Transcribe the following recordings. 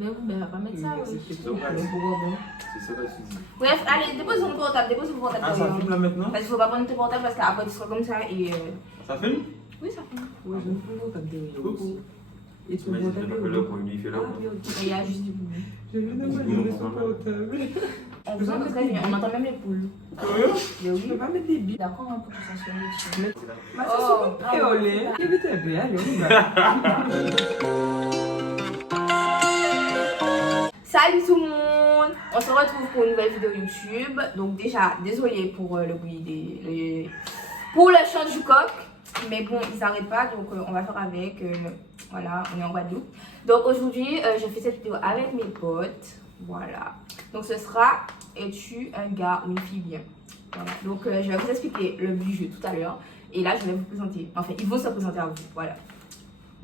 Mais vous ne pas mettre ça, oui. C'est ça que tu dis. Bref, allez, dépose ton portable, Ah, ça filme là maintenant? Parce qu'il faut pas prendre ton portable parce qu'après tu seras comme ça et. Ça filme? Oui, ça filme. Ouais, je ne peux pas taper. Oups. Et tu Mais me c'est taper. le point, lui, il fait là. Et il y a juste du bruit. Je vais demander son portable. On vous entend très bien, on entend même les poules. Sérieux? Mais Je oui. peux pas mettre des billes. D'accord, on peut que ça soit dessus. Mais c'est sur une péolée. Il veut te bien, allez, on y va. Salut tout le monde! On se retrouve pour une nouvelle vidéo YouTube. Donc déjà, désolé pour le bruit pour le chant du coq. Mais bon, ils n'arrêtent pas, donc on va faire avec. Voilà, on est en Guadeloupe. Donc aujourd'hui, je fais cette vidéo avec mes potes. Voilà. Donc ce sera, es-tu un gars ou une fille bien? Voilà. Donc je vais vous expliquer le but du jeu tout à l'heure. Et là, je vais vous présenter. Enfin, ils vont se présenter à vous. Voilà.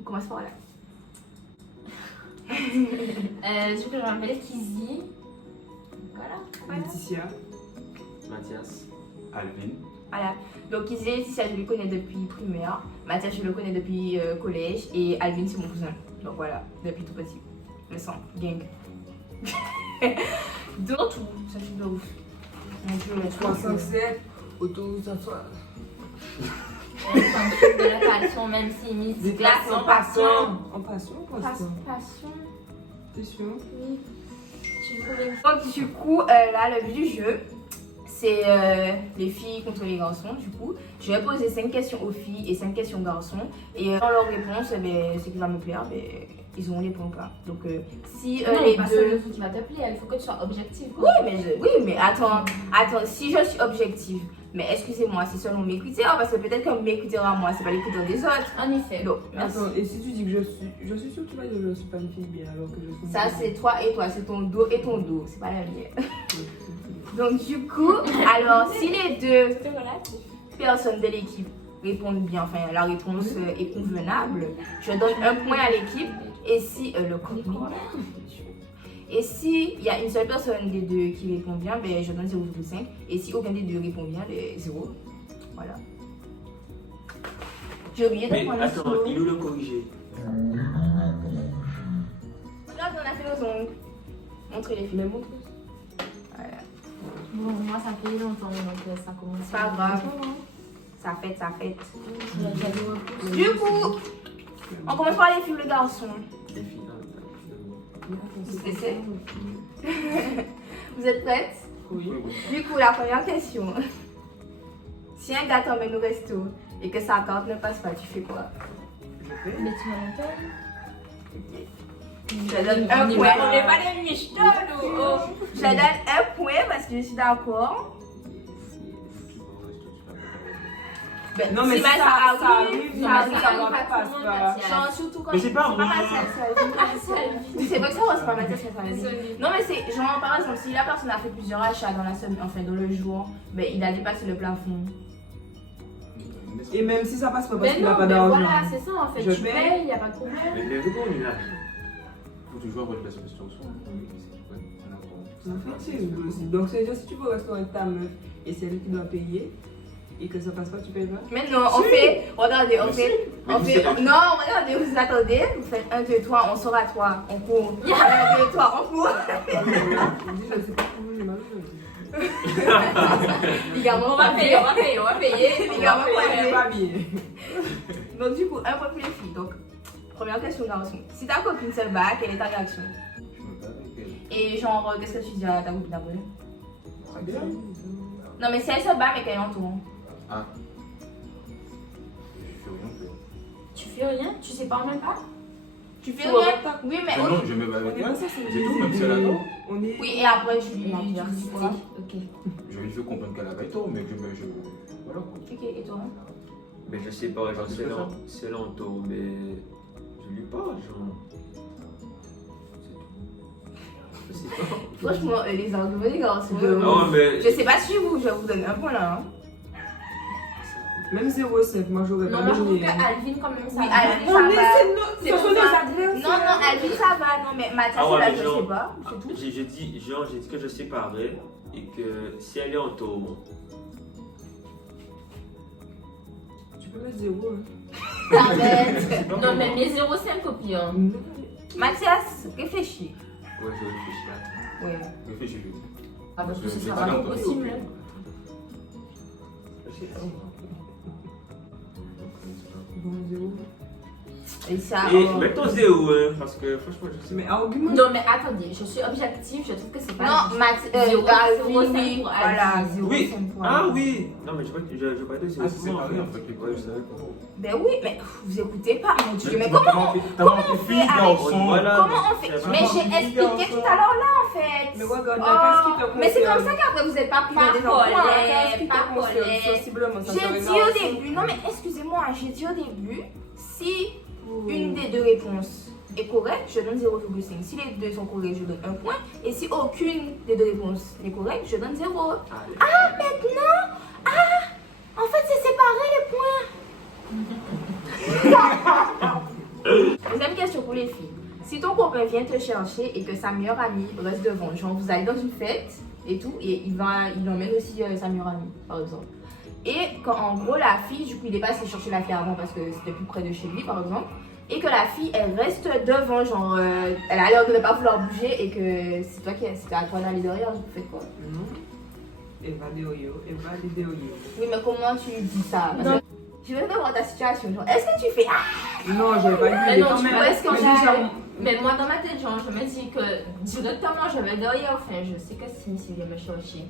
On commence par là. Du coup, je m'appelle Kizzy. Voilà. Laetitia. Mathias. Alvin. Voilà. Donc Kizzy et Laetitia, je les connais depuis primaire. Mathias, je le connais depuis collège. Et Alvin, c'est mon cousin. Donc voilà, depuis tout petit. Le sang, gang. Donc, ça c'est de ouf. Mon Dieu, le 307. Autour, ça soit. On s'en de la passion, même si Miss Déplacement, passion. En passion ou passion? Passion. T'es sûr? Oui. Tu voulais. Donc du coup, là, le but du jeu, c'est les filles contre les garçons. Du coup, je vais poser 5 questions aux filles et 5 questions aux garçons. Et dans leur réponse, ce qui va me plaire, ils auront les points ou pas. Donc si Non, les pas deux... qui va te plaire, il faut que tu sois objective. Oui, mais attends, si je suis objective, mais excusez-moi, c'est selon mes critères, parce que peut-être que mes critères à moi, c'est pas les critères des autres. En effet. Donc, merci. Attends, et si tu dis que je suis sûre que tu vas dire que je suis pas une fille bien alors que je suis. Ça, c'est toi et toi, c'est ton dos et ton dos, c'est pas la mienne. Donc, du coup, alors, si les deux personnes de l'équipe répondent bien, enfin, la réponse est convenable, je donne un point à l'équipe, et si le contenu. Et si il y a une seule personne des deux qui répond bien, je donne 0,5. Et si aucun des deux répond bien, 0. Voilà. J'ai oublié de Mais prendre attends, le il nous le corriger. Là, on a fait nos ongles. Montrez les films. Mais montre. Voilà. Bon, moi, ça fait longtemps, donc ça commence. C'est pas grave. Ça fait. J'adore. Du coup, on commence par les filles ou les garçons. Les filles, Stressé? Vous êtes prêtes? Oui. Du coup, la première question. Si un gars t'emmène au resto et que sa carte ne passe pas, tu fais quoi? Je fais. Mais tu m'as Je donne un point. On n'est pas des michetons, nous. Je donne un point parce que je suis d'accord. Non, mais si ça ça arrive, Non, ça mais ça va arrive pas pas tout le monde, pas. Mathias. Genre, surtout quand Mais c'est pas moi. C'est vrai que ça va, c'est pas Mathias qui a fait. Non, mais c'est genre par exemple, si la personne a fait plusieurs achats dans la semaine, enfin dans le jour, il a dépassé le plafond. Et même si ça passe pas parce Mais qu'il n'a non, pas mais d'argent. voilà, c'est ça en fait. Je Tu paye. payes, il n'y a pas de problème. Mais c'est bon, on est là. Faut toujours avoir de la situation. En fait, c'est rigolo aussi. Donc, c'est-à-dire si tu vas au restaurant avec ta meuf et c'est elle qui doit payer et que ça passe pas, tu payes pas? Mais non, on fait, regardez, on Mais fait, si. Mais on vous fait, savez- non, regardez, vous attendez, vous faites 1, 2, 3, on sort à 3, on court. 1, 2, 3, on court. Je dis, je sais pas comment j'ai mal aujourd'hui. Les gars, On va payer, on va payer, on va payer. Les gars, on va C'est croiser. pas bien. Donc du coup, un point pour les filles. Donc, première question garçon. Si ta copine se bat, quelle est ta réaction? Et genre, qu'est-ce que tu dis à ta copine après? Très bien. Non mais si elle se bat mais qu'elle entoure. Ah. Tu fais rien, tu sais pas même pas. Tu fais Tu rien. regardes ta- Oui mais Mais non, je me bats On avec est elle. pas ça, c'est C'est tout, même si elle a tort. On est. oui et après tu lui La dis diversité. quoi? Ok. Je lui fais comprendre qu'elle avait tort, mais je. Voilà quoi. Ok et toi? Mais je sais pas, genre Ah, c'est lento, mais je lui parle, genre. Je sais pas. Franchement les arguments des garçons. Non, mais. Je sais pas si je vous donne un point là. Hein. Même 0,7, moi j'aurais Non, pas moi je trouve donné. que Alvin quand même ça. Oui, va. Alvin, On ça est, va. c'est nos adversaires. Non, Alvin ça va, non mais Mathias Ah ouais, là mais je genre- sais pas, c'est tout. J'ai dit que je séparais et que si elle est en taureau, Tu peux mettre 0. Arrête. Non, mais mes 0,5 copies. Hein. Mathias, réfléchis. Ouais, je réfléchis là. Ouais. Réfléchis vite. Ah, parce que ce Je sera vais pas pas possible. Bon, zéro. Et ça. Et mettons 0, hein, parce que franchement, je sais Mais argument. Non, mais attendez, je suis objective, je trouve que c'est pas. Non, Math, Zéro, zéro, oui, cinq oui, pour voilà, Alvin. 0, Oui. 5 points. Ah oui. Non, mais je vois pas de 0. Ah, c'est séparé en fait. Ouais, je savais pas. Ben oui, mais vous écoutez pas, mon Dieu. Mais t'as comment manqué fait fille, avec- garçon. Voilà. Comment on fait? C'est Mais vraiment j'ai expliqué tout à l'heure là en fait. Mais regarde, Oh, la casse qui te mais c'est concerne. comme ça qu'après vous n'êtes pas pris Pas des enfants. collé. hein. La casse qui Pas te concerne, collé. sensiblement, ça J'ai serait dit grave. au début, non mais excusez-moi, j'ai dit au début, si une des deux réponses est correcte, je donne 0,5. Si les deux sont correctes, je donne 1 point. Et si aucune des deux réponses n'est correcte, je donne 0. Ah, maintenant Ah, en fait, c'est séparé les points. Deuxième question pour les filles. Si ton copain vient te chercher et que sa meilleure amie reste devant, genre vous allez dans une fête et tout, et il emmène aussi sa meilleure amie, par exemple. Et quand en gros la fille, du coup il est passé chercher la fille avant parce que c'était plus près de chez lui, par exemple, et que la fille elle reste devant, genre elle a l'air de ne pas vouloir bouger et que c'est à toi d'aller derrière, vous faites quoi? Non. Elle va des oyo, elle va des oyo. Oui, mais comment tu dis ça? Parce que je veux voir ta situation, genre est-ce que tu fais Non, je vais pas dire. Mais non, quand tu même. vois, est-ce que Mais j'ai- déjà, Mais moi, dans ma tête, genre, je me dis que directement, je vais derrière. Enfin, je sais que si Missy vient me chercher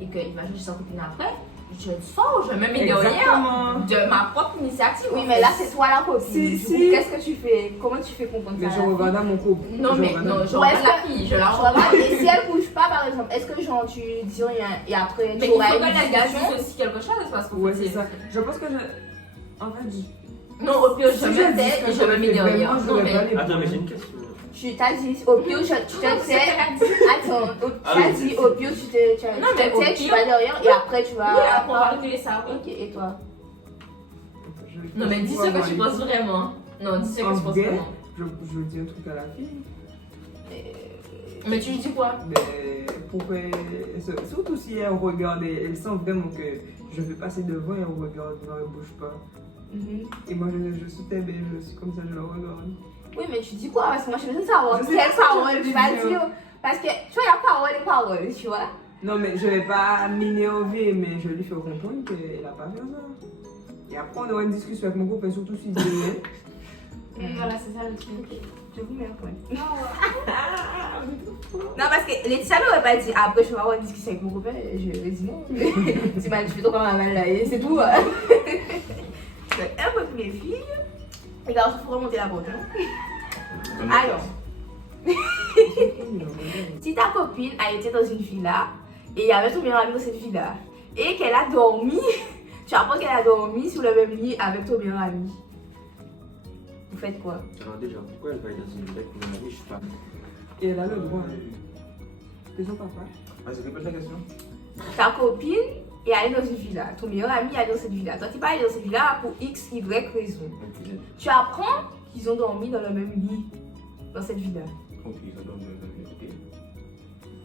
et qu'il va chercher sa copine après, je sors, je me mets derrière Exactement. de ma propre initiative. Oui, mais là c'est toi la copine. Si, Du coup, si. qu'est-ce que tu fais? Comment tu fais comprendre Mais ça? je à la regarde à mon couple. Non, mais regarde à non, mon je Ouais, regarde la fille, je la Je regarde. regarde, et si elle bouge pas par exemple, est-ce que genre tu dis rien et après Mais tu il faut auras que une la gars discussion? dise aussi quelque chose parce que Ouais, c'est ça. Je pense que je. En fait, Non, au pire, je si me dis tais que et je me mets fais derrière. vraiment, je Non, vais pas mais. les Attends, mais j'ai points. une question. Tu t'as dit, au pire, tu te tais. Attends, tu as dit, au pire, tu te Non, mais au tais, tu pire- vas derrière et après tu Oui, vas. après, on va régler ça. Oui. Ok, et toi? Non, mais dis ce que tu penses vraiment. Non, dis ce que tu penses vraiment. Je dis un truc à la fille. Mais tu lui dis quoi? Mais pourquoi. Surtout si elle regarde, elle sent vraiment que je vais passer devant et elle regarde, elle ne bouge pas. Et moi, je suis tombée, je suis comme ça, je la regarde. Oui, mais tu dis quoi? Parce que moi, je veux savoir Je sais quelle pas ce que parole tu tu vas dis, dire. Parce que tu vois, il y a parole et parole, tu vois. Non, mais je vais pas m'énerver, mais je lui fais comprendre qu'elle n'a pas fait ça. Et après, on aura une discussion avec mon copain, surtout s'il dit rien. Voilà, c'est ça le truc. Je vous mets un point. Non, parce que Laetitia n'aurait pas dit après je vais avoir une discussion avec mon copain. Je lui ai dit non. Tu m'as dit, je fais trop comme un mal là et c'est tout. Donc, un peu pour les filles. Les garçons, il faut remonter la botte. Hein. Alors, si ta copine a été dans une villa et il y avait ton meilleur ami dans cette villa et qu'elle a dormi, tu apprends qu'elle a dormi sur le même lit avec ton meilleur ami. Vous faites quoi? Alors, déjà, pourquoi elle va aller dans une villa avec mon ami? Je sais pas. Et elle a le droit. C'est son papa. Vas-y, répète la question. Ta copine est allée dans une villa. Ton meilleur ami est allé dans cette villa. Toi, tu n'es pas allé dans cette villa pour X, Y raison. Ok. Tu apprends qu'ils ont dormi dans le même lit dans cette villa. Ok, ça donne ok.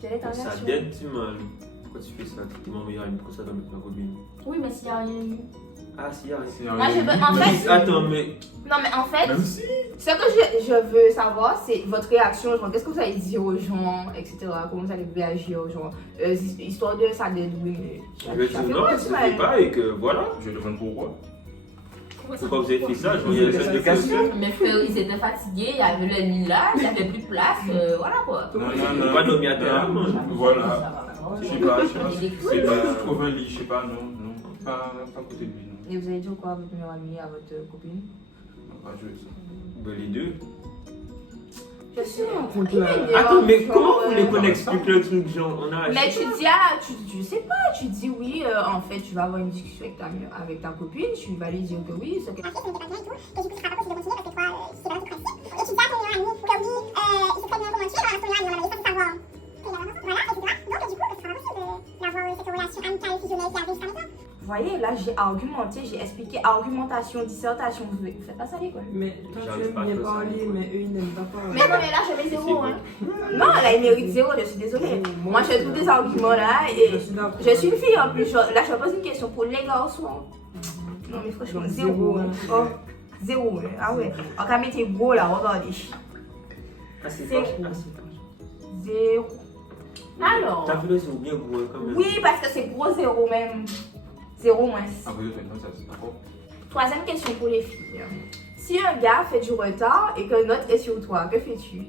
Quelle est ta Ça réaction? vient du mal. Pourquoi tu fais ça? Tu es mon meilleur ami, pourquoi ça donne avec ma copine? Oui, mais s'il n'y a rien eu. Ah, si, y a rien. C'est Moi, je veux, en fait, Attends, mais. non, mais en fait, Même si. ce que je veux savoir, c'est votre réaction. Genre, qu'est-ce que vous allez dire aux gens, etc. Comment vous allez réagir aux gens. Histoire de ça dédouer. Mais Je vais dire non, je ne fais pas et que voilà. Je vais demande pourquoi. Pourquoi vous avez fait ça? Je voyais la scène de question. Mes frères, ils étaient fatigués, il y avait le lit là, il n'y avait plus de place, voilà quoi. Non, non, non. Pas dormir à terre, Non, non. voilà. Je sais pas, je sais pas. Il est C'est pas. Trouve un lit, je sais pas, non, non. Pas à côté de lui, non. Et vous allez dire quoi à votre meilleur ami, à votre copine? On va jouer ça. Ben, les deux. Je sais. contre Il la- m'énerve, Attends, mais genre, comment vous voulez qu'on explique le truc, genre, on a. Mais tu dis, ah, tu sais pas, tu dis oui, en fait, tu vas avoir une discussion avec ta copine, tu vas lui dire que oui, c'est que. Vous voyez, là, j'ai argumenté, j'ai expliqué argumentation, dissertation. Vous faites pas ça à l'école. Mais toi, tu J'arrive aimes pas à bien faire ça, parler, mais- mais eux, ils n'aiment pas parler. Mais non, mais là, je mets zéro, hein. Non, là, il mérite zéro, je suis désolée. Moi, je trouve des arguments là et. Je suis d'accord. Je suis une fille en plus. Là, je pose une question pour les garçons. Non, mais franchement, zéro. Hein. Oh, zéro. Hein. Ah ouais. On va mettre gros là, regardez. Ah, c'est C'est pas. où? Ah, c'est pas. 0. Alors. T'as vu le zéro bien gros quand même. Oui, parce que c'est gros 0 même. 0 moins. Ah, vous êtes maintenant, ça, c'est d'accord. Troisième question pour les filles. Si un gars fait du retard et qu'un autre est sur toi, que fais-tu?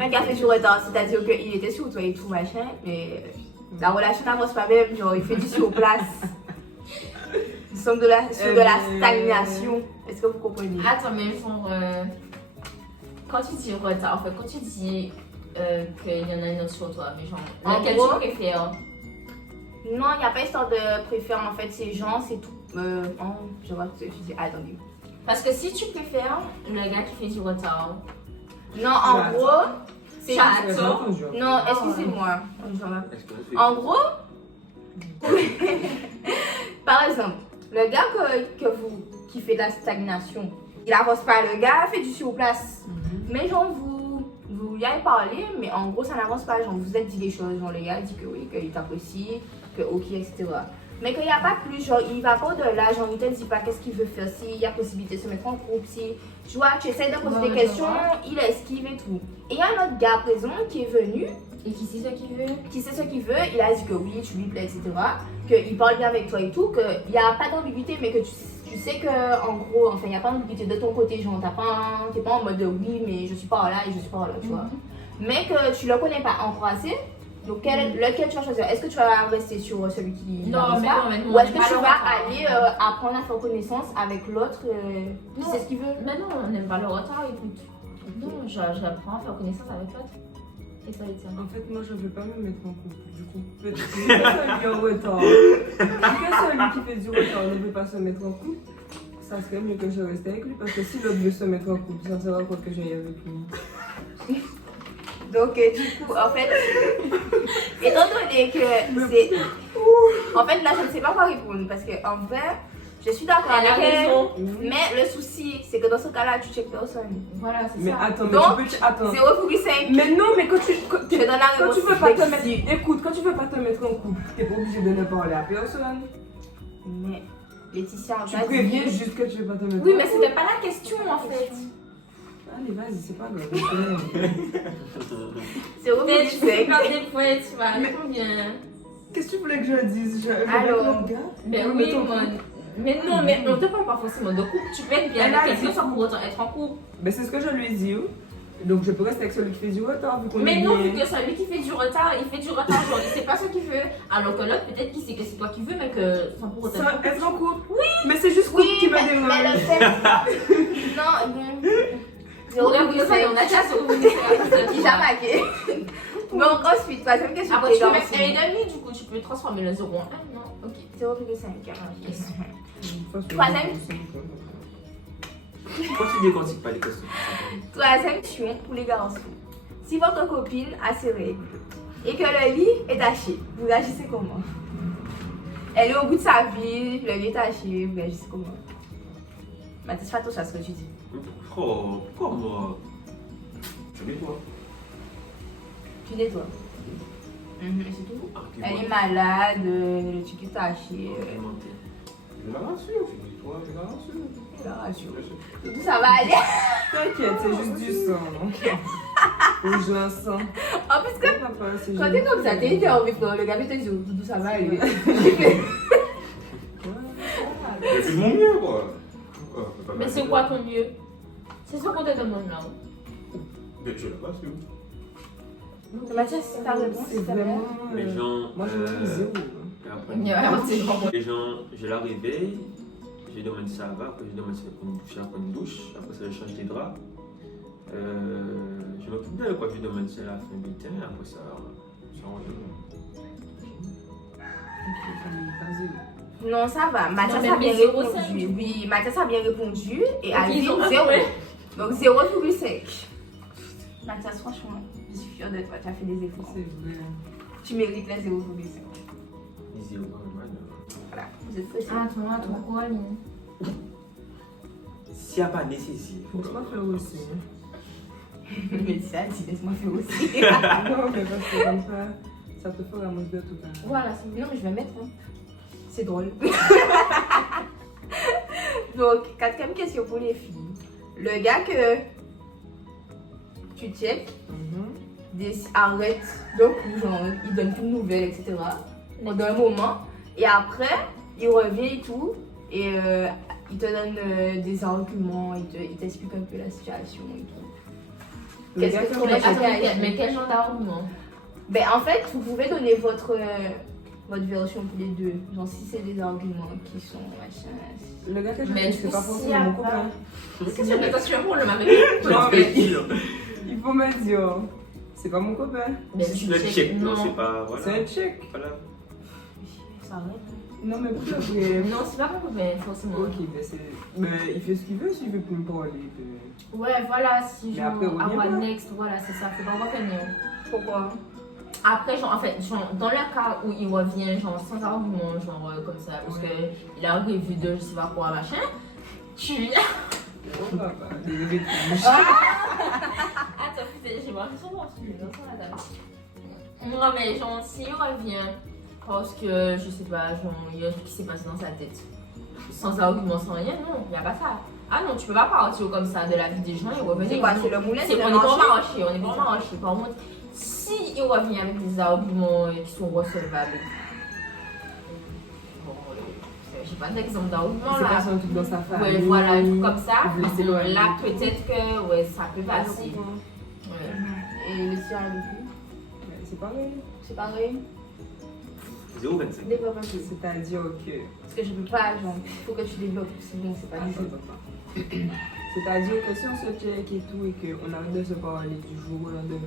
Un gars fait du retard, c'est-à-dire qu'il était sur toi et tout machin, mais la relation n'avance pas même, genre il fait du sur place. Nous sommes sur de la stagnation. Est-ce que vous comprenez? Attends, mais genre, quand tu dis retard, en fait, quand tu dis qu'il y en a une autre sur toi, mais genre, En lequel gros, tu préfères? Non, il n'y a pas histoire de préférer en fait ces gens, c'est tout. Je vois ce que tu dis. Attendez. Parce que si tu préfères le gars qui fait du retard, Non, en Bah, gros, c'est. Chateau. Non, excusez-moi. En gros, par exemple, le gars qui fait de la stagnation, il avance pas. Le gars fait du sur place. Mais genre, vous y avez parlé, mais en gros, ça n'avance pas. Genre, vous êtes dit des choses. Genre, le gars dit que oui, qu'il t'apprécie, que ok, etc. Mais qu'il n'y a pas plus, genre, il va pas au-delà, genre, il te dit pas qu'est-ce qu'il veut faire, s'il y a possibilité de se mettre en groupe, si, tu vois, tu essaies de poser des questions, il esquive et tout. Et il y a un autre gars présent qui est venu, et qui sait ce qu'il veut, il a dit que oui, tu lui plais, etc. Qu'il parle bien avec toi et tout, qu'il n'y a pas d'ambiguïté, mais que tu sais que, en gros, enfin, il n'y a pas d'ambiguïté de ton côté, genre, t'es pas en mode de oui, mais je suis pas là et je suis pas là, tu vois. Mais que tu le connais pas encore assez. Donc, lequel tu vas choisir? Est-ce que tu vas rester sur celui qui n'avance pas? Ou est-ce que tu vas aller apprendre à faire connaissance avec l'autre qui sait ce qu'il veut? Mais non, on n'aime pas le retard, écoute. Non, j'apprends à faire connaissance avec l'autre. Et ça, Étienne. En fait, moi, je ne veux pas me mettre en couple, du coup. Peut-être que celui en retard. Que celui qui fait du retard ne veut pas se mettre en couple, ça serait mieux que je reste avec lui, parce que si l'autre veut se mettre en couple, ça sera quoi que j'aille avec lui. Donc, du coup, en fait, étant donné que c'est. En fait, là, je ne sais pas quoi répondre parce qu'en vrai, je suis d'accord Elle a avec elle. raison. Mais le souci, c'est que dans ce cas-là, tu checkes personne. Voilà, c'est Mais ça. attends, mais Donc, tu peux. Attends. 0,5. Mais non, mais quand tu. Je donne la Quand réponse. tu veux pas te mettre. flexible. Écoute, quand tu veux pas te mettre en couple, t'es pas obligé de ne parler à personne. Mais Laetitia, on Tu t'a préviens dit. juste que tu veux pas te mettre Oui, en mais couple. c'était pas la question en fait. Allez, vas-y, c'est pas grave. Mais tu fais 0,5. perdre des points, tu vas aller combien? Qu'est-ce que tu voulais que je dise? Je Alors, vais mettre gars. Mais Je vais oui, mettre en couple. mais non, mais on te parle pas forcément de couple. Tu peux être bien Elle a avec quelqu'un dit- sans pour autant être en couple. Ben, c'est ce que je lui ai dit. Donc, je peux rester avec celui qui fait du retard. Vu qu'on Mais est non, bien. vu que celui qui fait du retard, il fait du retard, genre il sait pas ce qu'il veut. Alors que l'autre, peut-être qu'il sait que c'est toi qui veux, mais que sans pour autant. Ça, être en couple. Oui. Mais c'est juste couple Oui, qui me mais le dérange. fait. Non, Regarde, on 0,5. a déjà sur Déjà marqué. Donc, ensuite, troisième question. Après, tu peux pour mettre les 1,5, du coup, tu peux transformer le 0 en 1. Non, ok. 0,5. Yes. Troisième. Pourquoi tu décortiques pas les questions? Troisième question pour les garçons. Si votre copine a ses règles et que le lit est taché, vous agissez comment? Elle est au bout de sa vie, le lit est taché, vous agissez comment? Mathis, fais attention à ce que tu dis. Oh, pourquoi moi? Je vais toi. Tu nettoies. Et c'est tout. Elle est Argumenter. malade, le truc est taché. Argumenter. Je la rassure, tu dis toi, je la rassure. Je la rassure. Je sais. Tout ça va aller. T'inquiète, c'est juste du sang. Ou je la sens. En plus, que Papa, c'est quand t'es comme ça, t'es énervé, frère. Le gars te dit, tout ça va aller. Je fais de mon mieux, quoi. Pas Mais mal c'est de- quoi ton mieux? C'est ce qu'on te demande là. Mais je la rassure. Mathias, c'est ta réponse. C'est vraiment. Les gens. Moi, je donne 0. et après, les gens, je la réveille, je demande si ça va, après je demande si elle prend une douche, après ça je change des draps. Je m'occupe d'elle, quoi, je demande si elle a fait un bulletin, après ça range. Non, ça va. Mathias mais a bien 0,5, répondu. du coup. Oui, Mathias a bien répondu. Et Donc, ils Alvin, ont 0. ouais. Donc 0,5. Mathias, franchement, je suis fière de toi. Tu as fait des efforts. C'est vrai. Tu mérites les 0,5. Ils disent, Voilà, vous êtes pressés. Ah, toi, quoi, Aline? s'il n'y a pas nécessité, il faut Laisse-moi faire aussi. Mais ça, dis, laisse-moi faire aussi. Non, mais parce que comme ça te fera mon de tout à l'heure. Voilà, c'est Non, mais je vais mettre. Hein. C'est drôle. Donc, quatrième question pour les filles. Le gars que tu check, arrête d'un coup, genre, il donne plus de nouvelles, etc. Pendant un moment. Et après, il revient et tout. Et il te donne des arguments, il t'explique un peu la situation et tout. Qu'est-ce que tu réagis? Mais quel genre d'argument? Ben, en fait, vous pouvez donner votre version tous les deux. Genre, si c'est des arguments qui sont machin. Le gars que je Mais trouve, c'est pas forcément mon copain. Qu'est-ce que attention pour le mari? Il faut me dire, c'est pas mon copain. C'est notre check, non, c'est pas. Voilà. C'est un check. Voilà. Ça arrête. Non, mais pour le vrai. Non, c'est pas mon copain, forcément. Ok, ben c'est. Mais il fait ce qu'il veut s'il veut plus me parler. Ben... Ouais, voilà, si Mais genre, après, on y avoir est pas. next, voilà, c'est ça, faut pas revenir. Pourquoi? Après, genre, en fait, genre, dans le cas où il revient, genre, sans argument, genre, comme ça, parce Ouais. qu'il a revu de je sais pas quoi, machin, tu viens. Oh papa, désolé de Attends, putain, j'ai marqué sur mon film, dans son la table. Non, mais genre, s'il revient, parce que, je sais pas, genre, il y a un truc qui s'est passé dans sa tête, sans argument, sans rien, non, il n'y a pas ça. Ah non, tu peux pas partir comme ça de la vie des gens et revenir. C'est quoi? C'est le moulet? On n'est pas marché, on n'est pas marché. Par contre, si il revient avec des arguments qui sont recevables, bon, j'ai pas d'exemple d'argument C'est là. passé un truc dans sa famille. Ouais, voilà, un truc comme ça. Vous laissez loin. Là, peut-être que ouais, ça peut passer. Ouais. Ouais. Et le tien avec lui? Ouais, c'est pareil. C'est pareil? 0,25. Développe un peu. C'est-à-dire que. Parce que je peux pas, genre, il faut que tu développes, sinon c'est pas du tout. C'est-à-dire que si on se check et tout et qu'on arrête de se parler du jour au lendemain,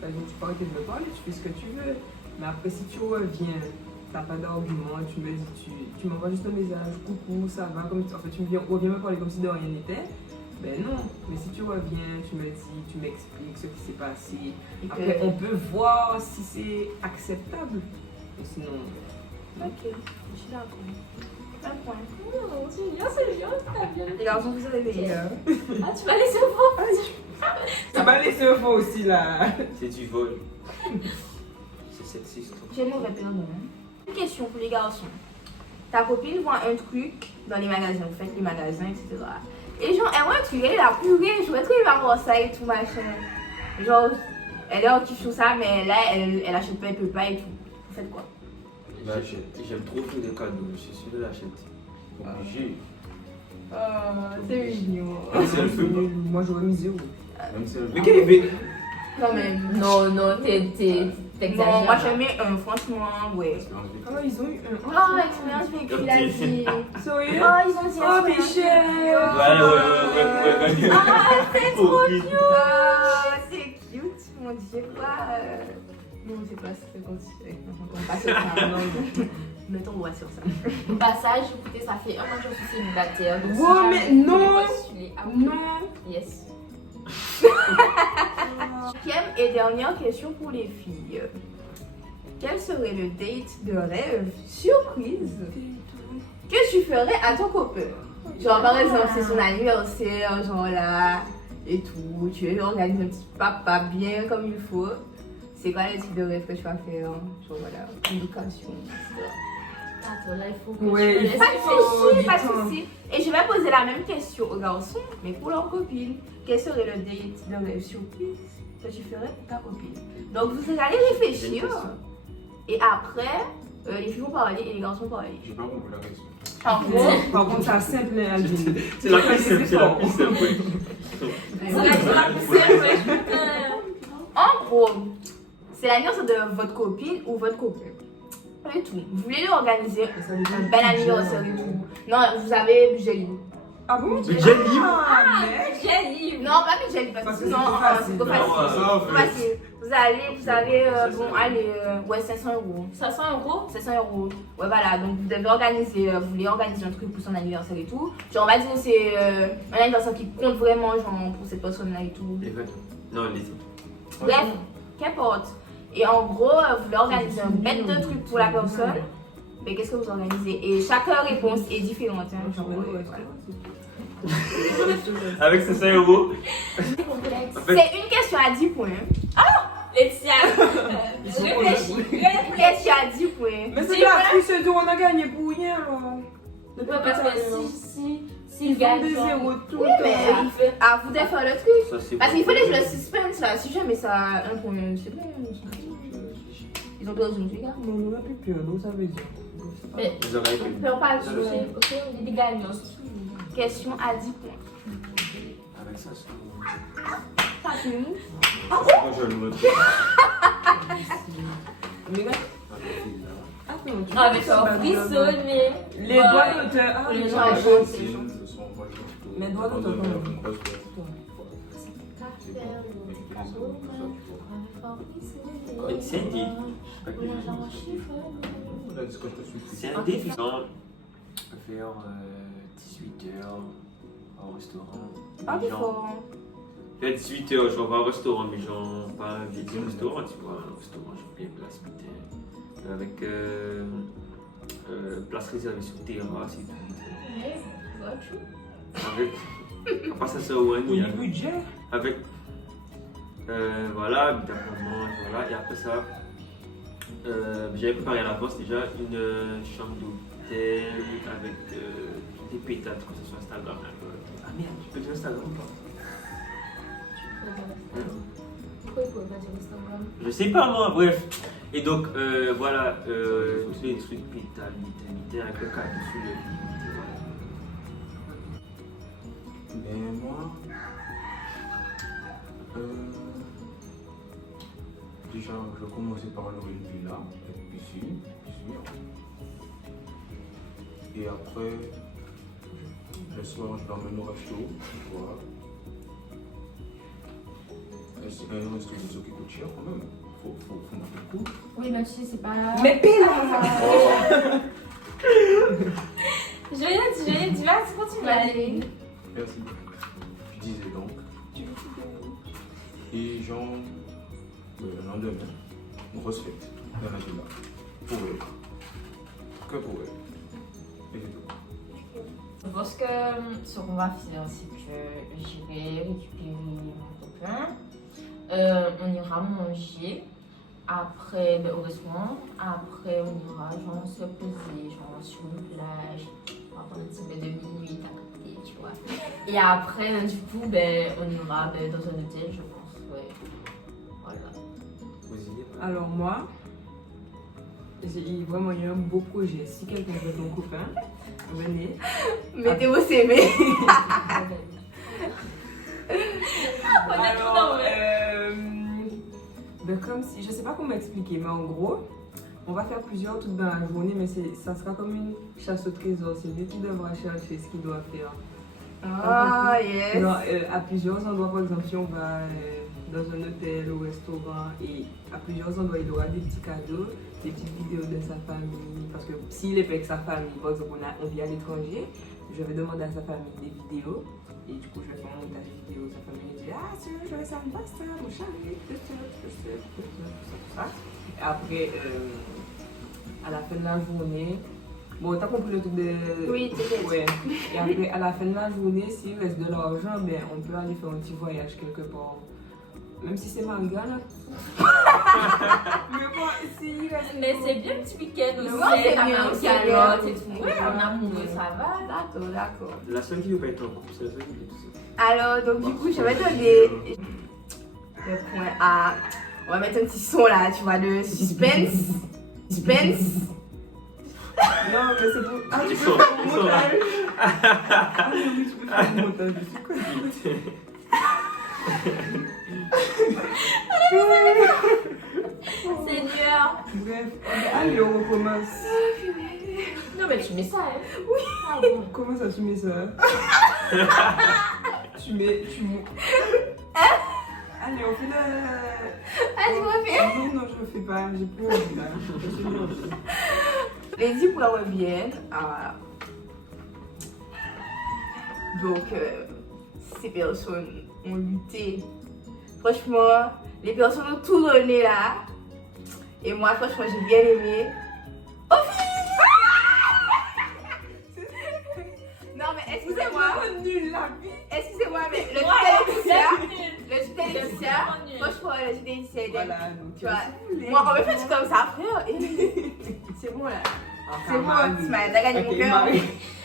c'est-à-dire que tu peux arrêter de me parler, tu fais ce que tu veux. Mais après, si tu reviens, t'as pas d'argument, tu me dis, tu m'envoies juste un message, coucou, ça va, comme en fait, tu reviens me parler comme si de rien n'était. Ben non, mais si tu reviens, tu me dis, tu m'expliques ce qui s'est passé. Et que- Après, on peut voir si c'est acceptable. Et sinon, Ok, je suis d'accord. Un point. Oh, c'est bien, très bien. Les garçons, vous avez réveillé. Ah, tu vas laisser au fond. tu m'as laissé au fond aussi là. C'est du vol. C'est sexiste. J'ai mauvais perdant. Une question pour les garçons. Ta copine voit un truc dans les magasins, vous faites les magasins, etc. Et genre, elle voit un truc, elle est là, purée, je voudrais trop il va voir ça et tout, machin. Genre, elle est en kiff sur ça, mais là, elle achète pas, elle peut pas et tout. Vous faites quoi? J'aime trop tous les cadeaux, je suis sûr de l'acheter. Obligé. C'est mignon. C'est un peu. Moi j'aurais mis 0. Même si Mais quel est. Quand même. Non, t'exagères. Bon, moi j'ai mis un, franchement, ouais. Ah, ils ont eu un. Oh, expérience vécue, la vie. Sérieux? Oh, ils ont dit Oh, expérience Michel! Ouais. Ah, c'est trop Horrible. cute. C'est cute, mon dieu, quoi. Non, c'est pas ce que continuer. On passe sur ça. Non, mettons le doigt sur ça. Passage, écoutez, ça fait un mois que je suis célibataire. Donc Wow, si mais jamais vous voulez non. postuler, ah oui. Non! Yes. Cinquième et dernière question pour les filles. Quel serait le date de rêve surprise que tu ferais à ton copain? Genre par exemple, c'est son anniversaire, genre là, et tout. Tu veux organiser un petit papa bien comme il faut. C'est quoi le type de rêve que tu vas faire? Genre voilà, éducation, etc. Attends, là, il faut que Ouais, je me il laisse Pas de soucis, pas du de temps. soucis. Et je vais poser la même question aux garçons, mais pour leur copine. Quel serait le date de rêve surprise que tu ferais pour ta copine? Donc vous allez réfléchir. Et après, les filles vont parler et les garçons vont parler. J'ai pas compris la question. En gros, Par contre, ça simple, hein, Alvin. C'est la plus simple, c'est la plus simple. en gros, c'est l'anniversaire de votre copine ou votre copain. Et tout. Vous voulez lui organiser un bel anniversaire et tout. Non, vous avez budget libre. Ah bon? Budget libre? Ah, mec! Non, pas budget libre parce que sinon, c'est trop facile. Ça, Trop facile. Vous avez, bon, allez, ouais, 500 €. 500 €. 500 €. Ouais, voilà. Donc, vous devez organiser, vous voulez organiser un truc pour son anniversaire et tout. Genre, on va dire que c'est un anniversaire qui compte vraiment, genre, pour cette personne-là et tout. Les vêtements. Non, les autres. Bref, qu'importe. Et en gros, vous voulez organiser un bête de trucs pour la personne. Mais qu'est-ce que vous organisez? Et chaque réponse est différente. Hein, genre, voilà. Avec ces 5 €. C'est complexe. En fait, C'est une question à 10 points. Laetitia, réfléchis. Une question à 10 points. Mais c'est la triche de on a gagné pour rien, là. Ouais, parce que si S'il gagne, des genre, zéros tout Oui, le mais temps. il fait. À vous de faire le truc. Ça, c'est Parce bon. qu'il faut laisser le suspense là. Si jamais ça a un point, c'est bon. Ils ont perdu une gars. Non, on a plus peur, donc ça veut dire. Mais Vous aurez on fait. ne peut pas le juger, ok? On est des gagnants. Question à 10 points. Avec ça, c'est T'as fini? moi je le montre. Mais là, Ah, attends, tu Ah, peux mais faire ça la- frissonner. Les doigts d'auteur. Ah, Pour les mais gens ça, à je- chanter. Ce sont moi je pense plutôt. Mais doigt d'auteur, quand même. C'est un dé. C'est un dé, on peut faire 18h au restaurant. Pas Les plus gens- fort. Vers 18h, je vais au restaurant, mais genre pas un petit restaurant, tu vois, un restaurant, j'ai bien place putain. Avec place réservée sur terrasse et tout. Avec. À part ça, c'est au Au Wani. niveau budget. Avec. Voilà, évidemment, voilà. Et après ça, j'avais préparé à l'avance déjà une chambre d'hôtel avec des pétales, que ce soit Instagram. Ah merde, tu peux dire Instagram ou pas? Pourquoi il ne pouvait pas dire Instagram? Je sais pas moi, bref. Et donc, voilà, tous les trucs pétales, avec le cadre dessus, le lit, voilà. Mais moi, déjà, je vais commencer par louer une villa avec piscine, bien sûr. Et après, le soir, je l'emmène au resto, tu vois. Et c'est un resto qui coûte cher quand même. Faut marquer le coup. Oui, mais tu sais, c'est pas. Mais pile. Je vais dire, vas-y, continue. Allez. Merci. Je disais donc. Et genre, le lendemain, grosse fête dans la villa. Pour eux. Que pour eux. Et c'est tout. Je pense que ce qu'on va faire, c'est que j'irai récupérer mon copain. On ira manger. Après, au restaurant. Après, on ira genre se poser genre, sur une plage. On va prendre un petit bain de minuit à côté, tu vois. Et après, du coup, on ira dans un hôtel, je pense. Ouais. Voilà. Alors moi, j'ai vraiment eu un beau projet. Si quelqu'un veut ton copain, venez. Mettez vos CV. Alors, comme si, je sais pas comment expliquer, mais en gros, on va faire plusieurs trucs dans la journée, mais ça sera comme une chasse au trésor. C'est lui qui devra chercher ce qu'il doit faire. Ah, yes. Non, à plusieurs endroits, par exemple, si on va dans un hôtel ou restaurant, et à plusieurs endroits, il aura des petits cadeaux, des petites vidéos de sa famille. Parce que s'il est avec sa famille, par exemple, on vit à l'étranger, je vais demander à sa famille des vidéos. Et du coup, je vais faire un montage vidéo. Sa famille me dit: ah, tu veux jouer ça, mon chéri, tout ça. Et après, à la fin de la journée, bon, t'as compris le truc de. Oui, t'inquiète. Ouais. Et après, à la fin de la journée, s'il reste de l'argent, on peut aller faire un petit voyage quelque part. Même si c'est manga, là. Mais bon, s'il reste. Mais c'est bien le petit week-end aussi. Ouais, c'est bien, en c'est calotte bien. et tout. Ouais, en amoureux, ça va. D'accord. La seule qui veut pas être en couple, c'est la seule qui veut tout ça. Alors, donc du coup, je vais donner le point à. On va mettre un petit son là, tu vois, de suspense. Suspense. Non, mais c'est pour. Ah, tu Ils peux sont- faire ils mon sont là. montage. Ah, mais oui, tu peux faire mon montage. Je suis connue. Seigneur. Bref, allez, on recommence. Non, mais tu mets ça, hein. Oui. Ah bon. Comment ça, tu mets ça? Tu mets. Allez, on fait le. Ah, tu m'as fait. Non, non, je le fais pas. J'ai plus envie là. Je suis nulle. Les 10 points reviennent. Ah, voilà. Donc, ces personnes ont lutté. Franchement, les personnes ont tout donné là. Et moi, franchement, j'ai bien aimé. Oh, non, mais excusez-moi. C'est nul la vie. Excusez-moi, mais le Laetitia, franchement, le Laetitia, Voilà, donc tu vois. Moi, on me fait comme ça, frère. Et c'est bon là. C'est bon, Smile, t'as gagné mon Ok, cœur. Marie.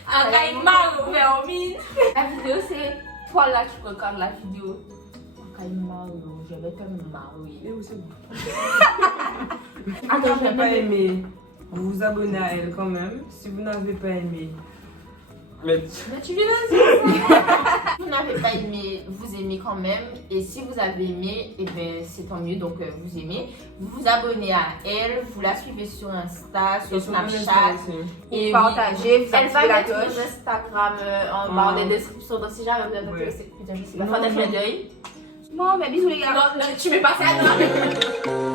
Un gars il marre ouvert au mine. La vidéo c'est toi là tu regardes la vidéo. Un gars il marre, je vais pas me marier. Eh oui, c'est bon. Attends, Si vous je n'avez vais pas pas aimé, vous vous abonnez à elle quand même. Si vous n'avez pas aimé, Mais Mais tu viens de dire ça. Si vous n'avez pas aimé, vous aimez quand même. Et si vous avez aimé, eh ben, c'est tant mieux. Donc vous aimez. Vous vous abonnez à elle. Vous la suivez sur Insta, sur et sur mon Snapchat. Insta aussi. Et Partagez, vous elle va activez la mettre cloche. son Instagram en barre des descriptions. Donc si jamais vous êtes Ouais. intéressé, putain, je sais pas, Non, faire des non. clins d'œil. Bon, mais bisous les gars. Non, tu mets pas ça. Non.